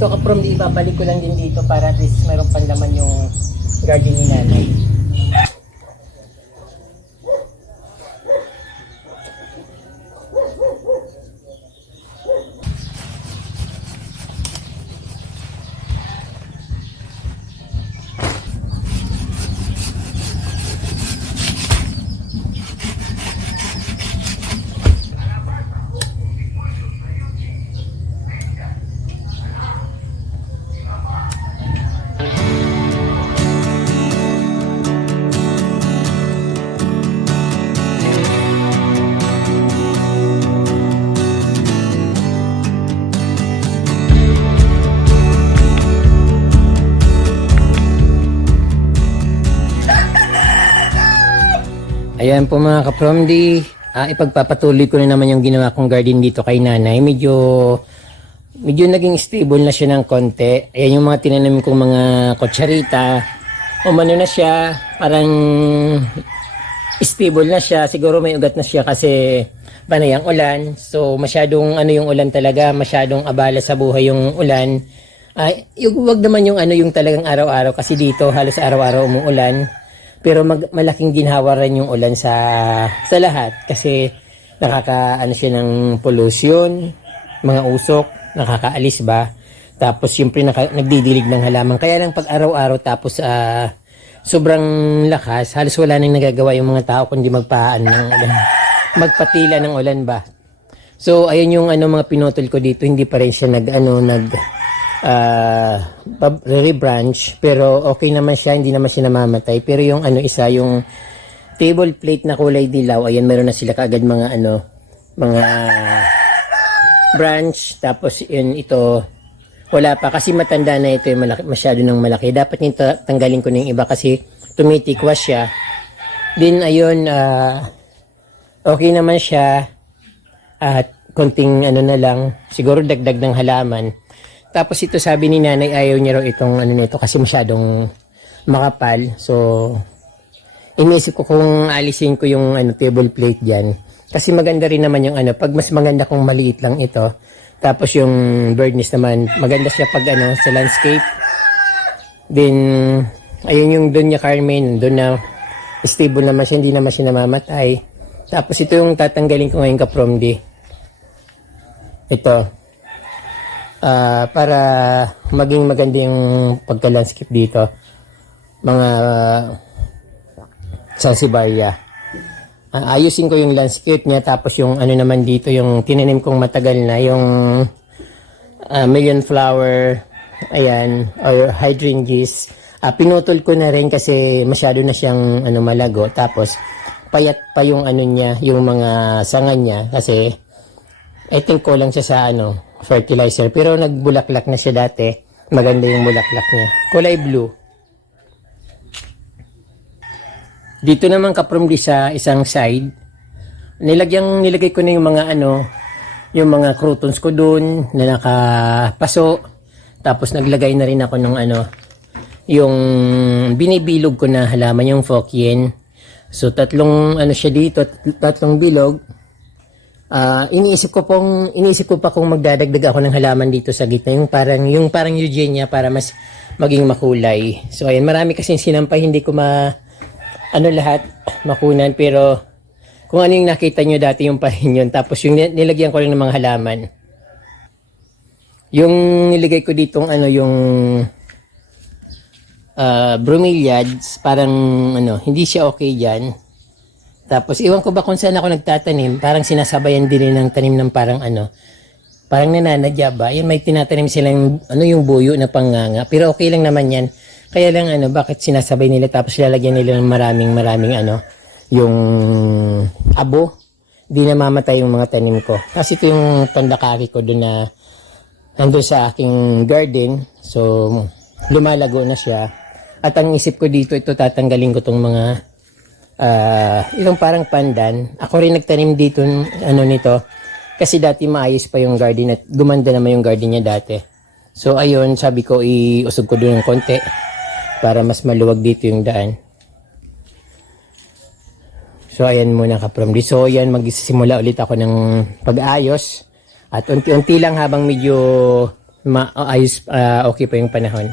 Ito ka-from, ibabalik ko lang din dito para at least mayroon panlaman yung garden ni nanay. Ayan po mga ka-Promdi, ipagpapatuloy ko na naman yung ginawa kong garden dito kay nanay. Medyo naging stable na siya ng konti. Ayan yung mga tinanim kong mga kutsarita. Umano na siya, parang stable na siya. Siguro may ugat na siya kasi panay ang ulan. So masyadong yung ulan talaga, masyadong abala sa buhay yung ulan. Wag naman yung talagang araw-araw kasi dito halos araw-araw umuulan. Pero malaking ginhawa rin yung ulan sa lahat kasi nakakaano siya ng pollution, mga usok, nakakaalis ba. Tapos siyempre nagdidilig ng halaman. Kaya lang pag araw-araw tapos sobrang lakas, halos wala nang nagagawa yung mga tao kundi magpatila ng ulan ba. So ayan yung mga pinutol ko dito, hindi pa rin siya rebranch, pero okay naman siya, hindi naman siya namamatay. Pero yung yung table plate na kulay dilaw, ayan meron na sila kaagad mga mga branch. Tapos yun, ito wala pa kasi matanda na ito, yung malaki, masyado nang malaki. Dapat nito tanggalin ko na yung iba kasi tumitikwas siya. Din ayun, okay naman siya at konting na lang, siguro dagdag ng halaman. Tapos ito sabi ni nanay ayaw niya raw itong nito kasi masyadong makapal. So iniisip ko kung alisin ko yung table plate diyan. Kasi maganda rin naman yung pag mas maganda kung maliit lang ito. Tapos yung birdnest naman maganda siya pag sa landscape. Then ayun yung doon niya Carmen, doon na stable naman siya, hindi naman siya namamatay. Tapos ito yung tatanggalin ko ngayon ka-Promdi. Ito. Para maging maganda yung pagka-landscape dito, mga Sansevieria. Ayusin ko yung landscape niya, tapos yung naman dito, yung tinanim kong matagal na, yung million flower, ayan, or hydrangeas. Pinutol ko na rin kasi masyado na siyang malago, tapos payat pa yung niya, yung mga sanga niya, kasi I think ko lang siya sa fertilizer, pero nagbulaklak na siya dati. Maganda yung bulaklak niya, kulay blue. Dito naman ka-Promdi sa isang side, nilagay ko na yung mga yung mga croutons ko doon na nakapaso. Tapos naglagay na rin ako ng yung binibilog ko na halaman, yung Fokien. So tatlong siya dito, tatlong bilog. Iniisip ko pa kung magdadagdag ako ng halaman dito sa gitna, yung parang eugenia para mas maging makulay. So ayan, marami kasing sinampay, hindi ko lahat makunan, pero kung ano yung nakita nyo dati yung pa rin yun. Tapos yung nilagyan ko rin ng mga halaman. Yung nilagay ko ditong yung bromeliads, parang hindi siya okay dyan. Tapos iwan ko ba kung saan ako nagtatanim, parang sinasabayan din ng tanim ng parang parang nananadya ba. Yan, may tinatanim silang yung buyo na panganga, pero okay lang naman yan. Kaya lang bakit sinasabay nila tapos lalagyan nila ng maraming yung abo, di namamatay yung mga tanim ko. Kasi ito yung pandakari ko doon na nandun sa aking garden, so lumalago na siya. At ang isip ko dito, ito tatanggalin ko tong mga yung parang pandan. Ako rin nagtanim dito nito kasi dati maayos pa yung garden at gumanda naman yung garden niya dati. So ayun, sabi ko iusog ko doon ng konti para mas maluwag dito yung daan. So ayan muna ka-Promdi. So ayan, magsisimula ulit ako ng pag-aayos at unti-unti lang habang medyo maayos, okay pa yung panahon.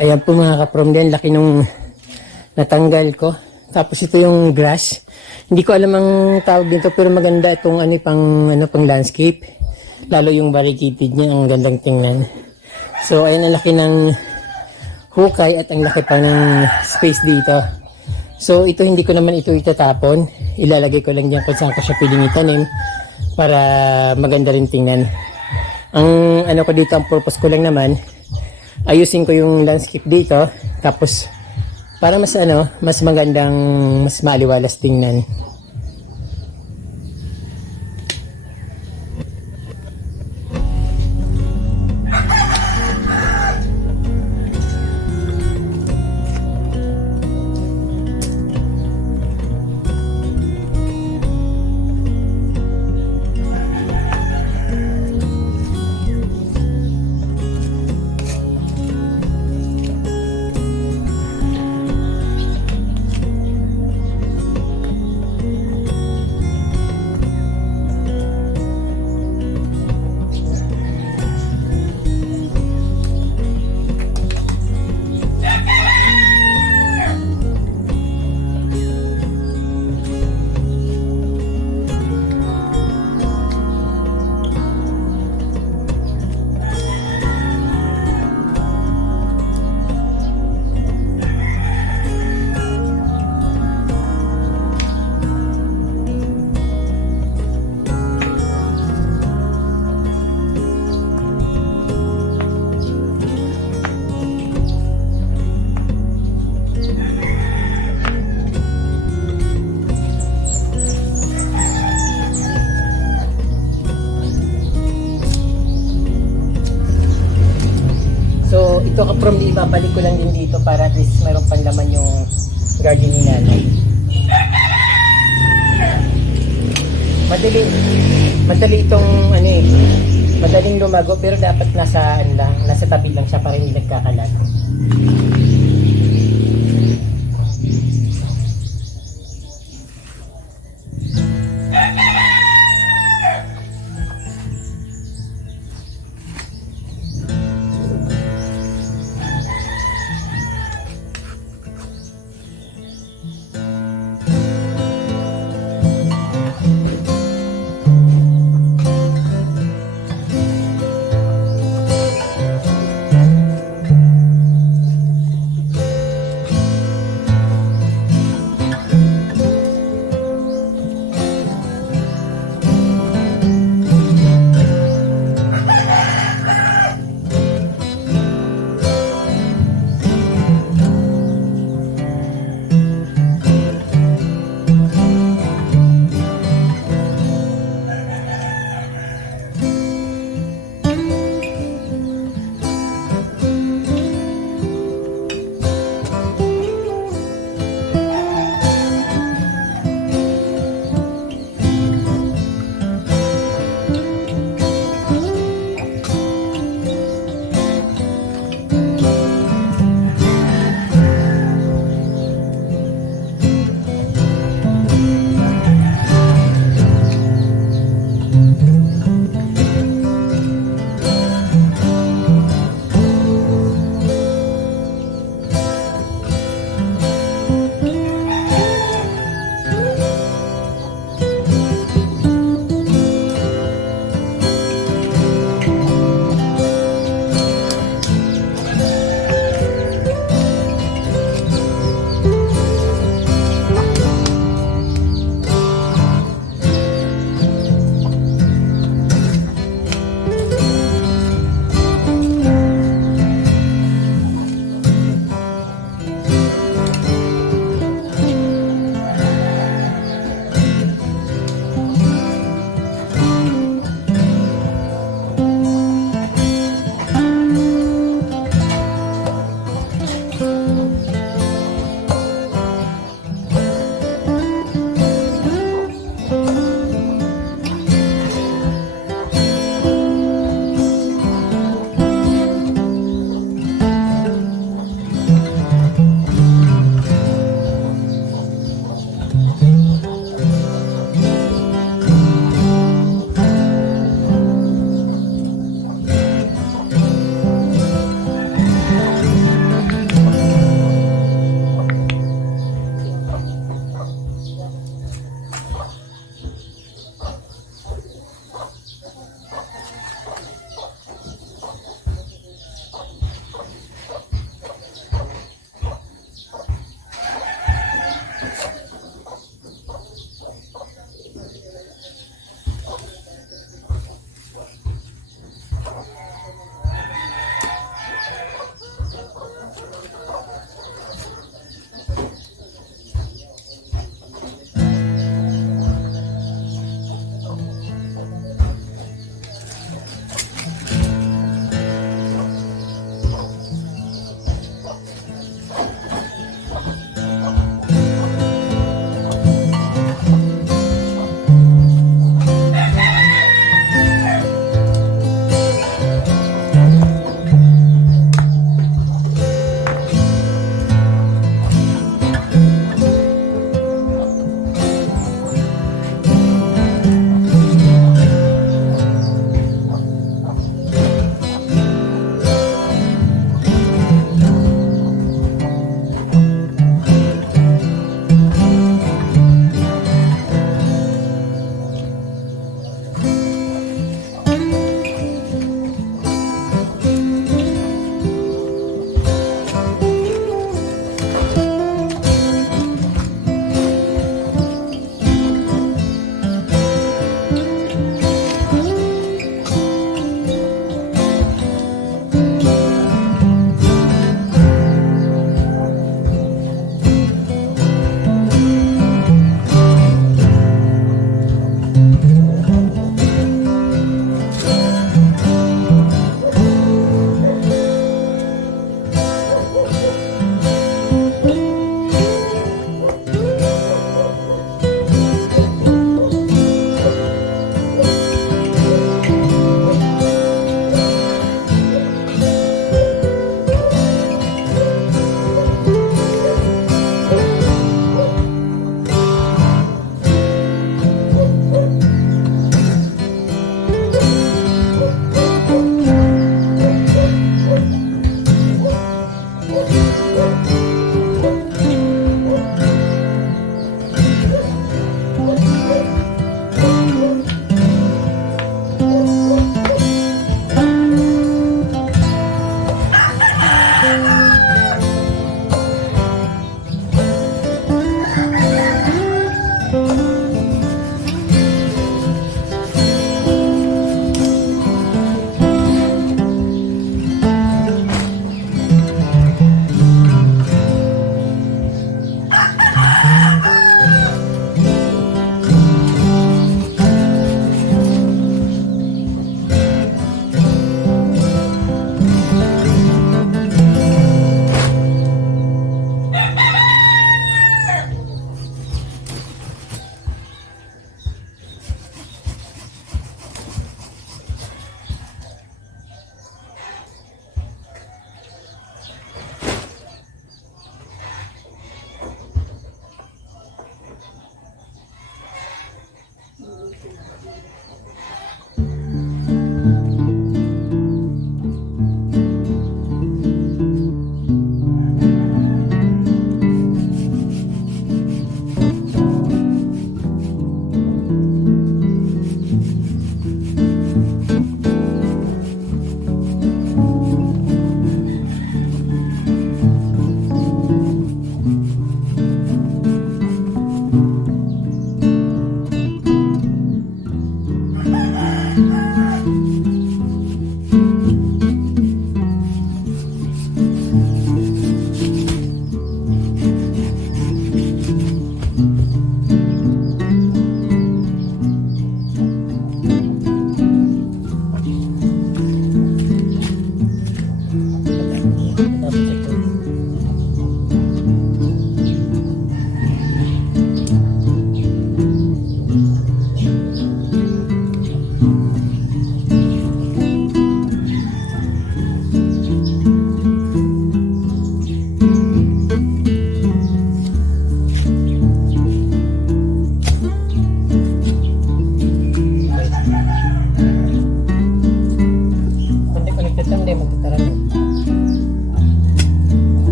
Ayan po mga kaprom din, laki nung natanggal ko. Tapos ito yung grass. Hindi ko alam ang tawag dito pero maganda itong pang landscape. Lalo yung variegated niya, ang gandang tingnan. So ayan ang laki ng hukay at ang laki pa ng space dito. So ito hindi ko naman ito itatapon. Ilalagay ko lang diyan kung saan ko siya piling itanim para maganda rin tingnan. Ang ko dito, ang purpose ko lang naman, ayusin ko yung landscape dito tapos para mas magandang, mas maliwalas tingnan. ito ka from di ibabalik ko lang din dito para at least mayroon pang laman yung garden ni nanay. Madali itong ano eh, madaling lumago pero dapat nasa tabi lang siya para hindi nagkakalat. Someday magtataran.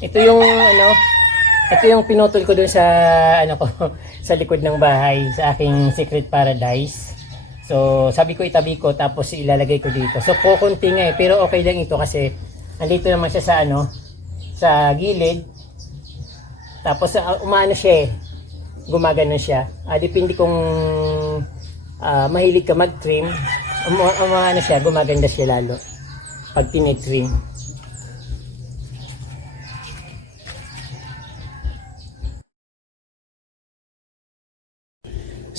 Ito yung ito yung pinutol ko dun sa ko sa likod ng bahay sa aking secret paradise. So sabi ko itabi ko tapos ilalagay ko dito. So kukunti nga pero okay lang ito kasi andito naman siya sa sa gilid. Tapos umano siya gumagano siya. Depende kung mahilig ka mag-trim, umano siya, gumaganda siya lalo pag tinitrim.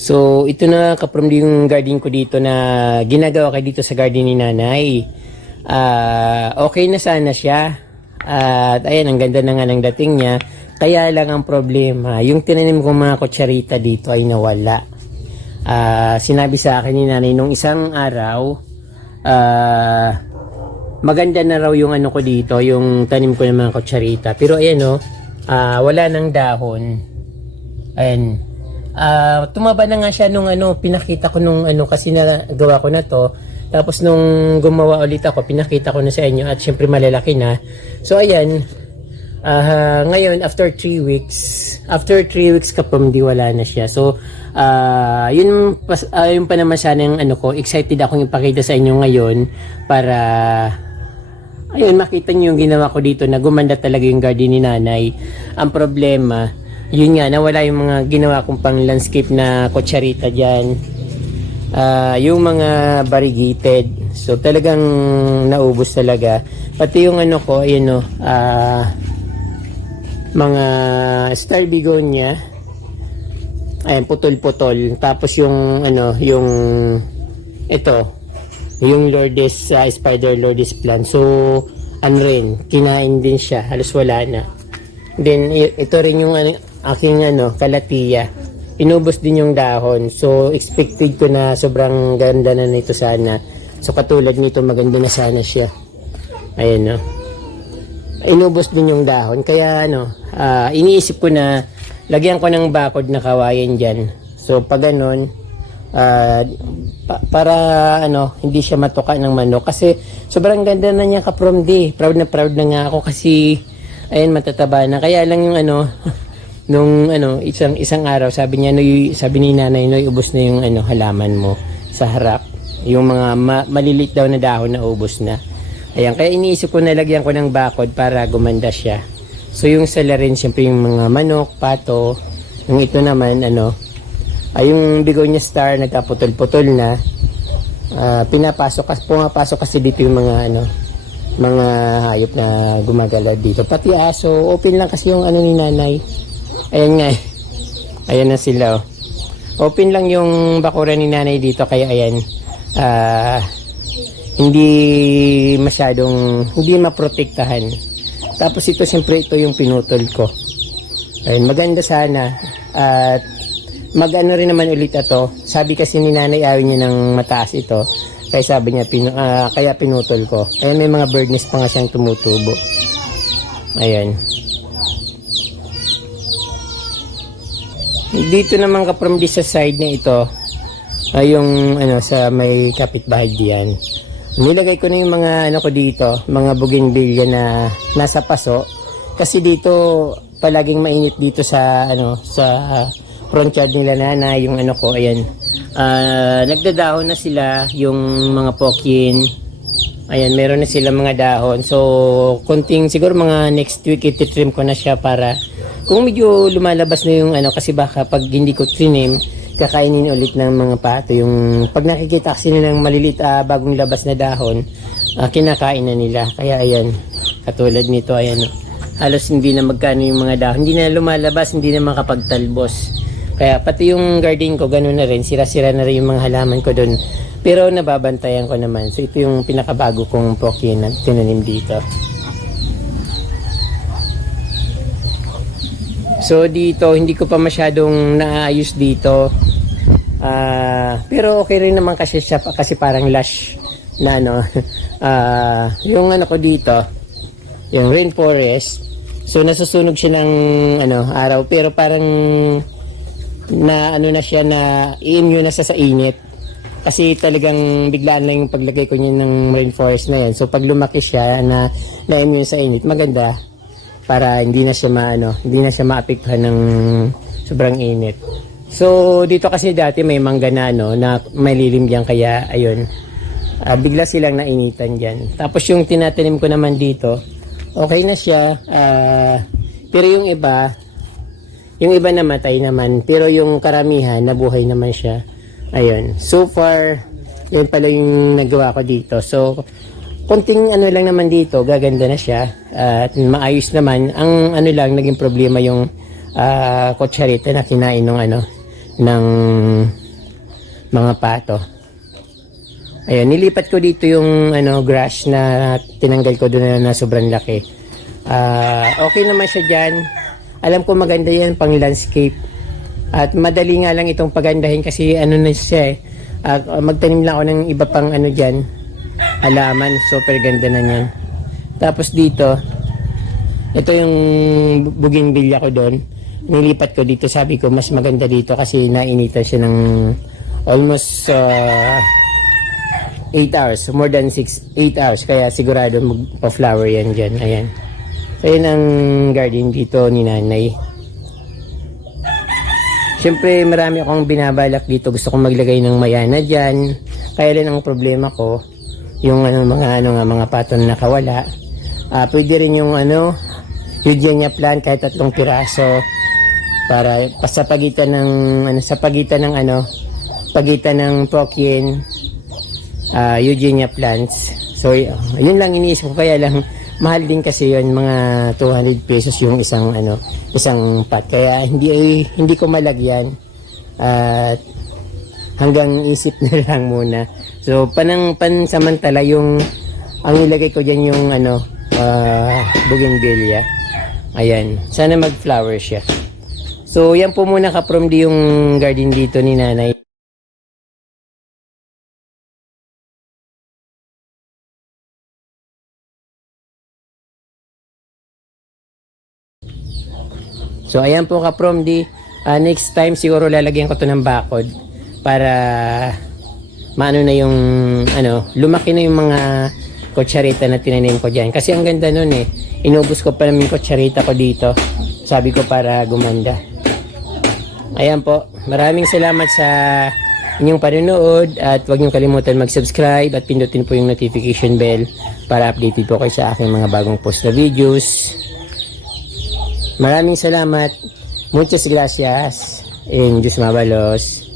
So, ito na kaprom yung garden ko dito na ginagawa kay dito sa garden ni nanay. Okay na sana siya. At ayan, ang ganda na nga ng dating niya. Kaya lang ang problema, yung tinanim kong mga kutsarita dito ay nawala. Sinabi sa akin ni nanay nung isang araw, maganda na raw yung ko dito, yung tanim ko ng mga kutsarita. Pero ayan wala nang dahon. Ayan. Tumaba na nga siya nung pinakita ko nung kasi nagawa ko na to. Tapos nung gumawa ulit ako, pinakita ko na sa inyo at syempre malalaki na. So ayan, ngayon after 3 weeks kapag di wala na siya. So yun pa naman sana yung ko, excited akong ipakita sa inyo ngayon para ayun makita niyo yung ginawa ko dito na gumanda talaga yung garden ni nanay. Ang problema, yun nga, nawala yung mga ginawa kong pang landscape na kutsarita dyan. Yung mga variegated. So talagang naubos talaga. Pati yung ko, ayun mga star begonia. Ayan, putol-putol. Tapos yung yung ito, yung Lourdes, Spider Lourdes plant. So, rin, kinain din siya. Halos wala na. Then, ito rin yung aking kalatiya. Inubos din yung dahon. So, expected ko na sobrang ganda na nito sana. So, katulad nito, maganda na sana siya. Ayan, inubos din yung dahon. Kaya, iniisip ko na lagyan ko ng bakod na kawayan dyan. So, pag ganun, para, hindi siya matuka ng manok. Kasi, sobrang ganda na niya ka-from day. Proud na nga ako kasi, ayan, matataba na. Kaya lang yung nung isang araw sabi niya sabi ni nanay ubos na yung halaman mo sa harap, yung mga maliliit daw na dahon na ubos na. Ayan, kaya iniisip ko na lagyan ko ng bakod para gumanda siya. So yung sala rin siyempre yung mga manok, pato. Yung ito naman yung begonia star nagkaputol-putol na, pumapasok kasi dito yung mga hayop na gumagala dito. Pati aso, open lang kasi yung ni nanay. Ayan nga. Ayan na sila. Open lang yung bakuran ni nanay dito. Kaya ayan. Hindi masyadong, hindi maprotektahan. Tapos ito, siyempre ito yung pinutol ko. Ayan, maganda sana. At rin naman ulit ito. Sabi kasi ni nanay awin niya ng mataas ito. Kaya sabi niya, kaya pinutol ko. Kaya may mga bird nest pa nga siyang tumutubo. Ayan. Dito naman ka-from this sa side na ito, ay yung sa may kapitbahay diyan. Nilagay ko na yung mga ko dito, mga bougainvillea na nasa paso. Kasi dito palaging mainit dito sa sa front yard nila nanay, yung ko, ayan. Nagdadahon na sila yung mga pokin. Ayan, meron na sila mga dahon. So, konting siguro mga next week ititrim ko na siya para kung medyo lumalabas na yung kasi baka pag hindi ko trinim, kakainin ulit ng mga pato. Yung pag nakikita kasi nila ng malilit bagong labas na dahon, kinakain na nila. Kaya ayan, katulad nito, ayan, halos hindi na magkano yung mga dahon. Hindi na lumalabas, hindi na makapagtalbos. Kaya pati yung garden ko, gano'n na rin. Sira-sira na rin yung mga halaman ko doon. Pero nababantayan ko naman. So ito yung pinakabago kong pokin na tinanim dito. So dito, hindi ko pa masyadong naayos dito. Pero okay rin naman kasi siya, kasi parang lush na yung ko dito, yung rainforest. So nasusunog siya ng araw, pero parang na na siya, na immune na sa init. Kasi talagang biglaan lang yung paglagay ko niya ng rainforest na yan. So pag lumaki siya na immune sa init, maganda para hindi na siya hindi na siya maapektuhan ng sobrang init. So dito kasi dati may mangga na na may lilim diyan, kaya ayun. Bigla silang nainitan diyan. Tapos yung tinatanim ko naman dito, okay na siya. Pero yung iba namatay naman, pero yung karamihan nabuhay naman siya. Ayun. So far, yun pala yung nagawa ko dito. So, konting lang naman dito, gaganda na siya. At maayos naman. Ang lang, naging problema yung kutsarita na kinain ng mga pato. Ayun, nilipat ko dito yung grass na tinanggal ko doon na sobrang laki. Okay naman siya dyan. Alam ko maganda yan pang landscape. At madali nga lang itong pagandahin kasi na siya magtanim lang ako ng iba pang dyan. Halaman, super ganda na yan. Tapos dito, ito yung bougainvillea ko doon. Nilipat ko dito, sabi ko mas maganda dito kasi nainitan siya ng almost 8 hours, more than 8 hours. Kaya sigurado magpa-flower yan dyan. Ayan. So yun ang garden dito ni nanay. Siyempre marami akong binabalak dito. Gusto kong maglagay ng mayana dyan. Kaya rin ang problema ko, yung mga pato na nakawala. Pwede rin yung eugenia plant, kahit 3 piraso. Para sa pagitan ng pokin, eugenia plants. So yun lang iniisip ko, kaya lang mahal din kasi yun, mga 200 pesos yung isang pot. Kaya hindi ko malagyan at hanggang isip na lang muna. So pansamantala ang nilagay ko diyan yung bougainvillea. Ayan, sana mag-flower siya. So yan po muna ka-from yung garden dito ni nanay. So ayan po ka-from next time siguro lalagyan ko to ng bakod para maano na yung lumaki na yung mga kutsarita na tinanim ko diyan. Kasi ang ganda nun inubos ko pa namin kutsarita ko dito. Sabi ko para gumanda. Ayan po, maraming salamat sa inyong panonood at huwag niyong kalimutan mag-subscribe at pindutin po yung notification bell para updated po kayo sa aking mga bagong post na videos. Maraming salamat. Muchas gracias. And Diyos mabalos.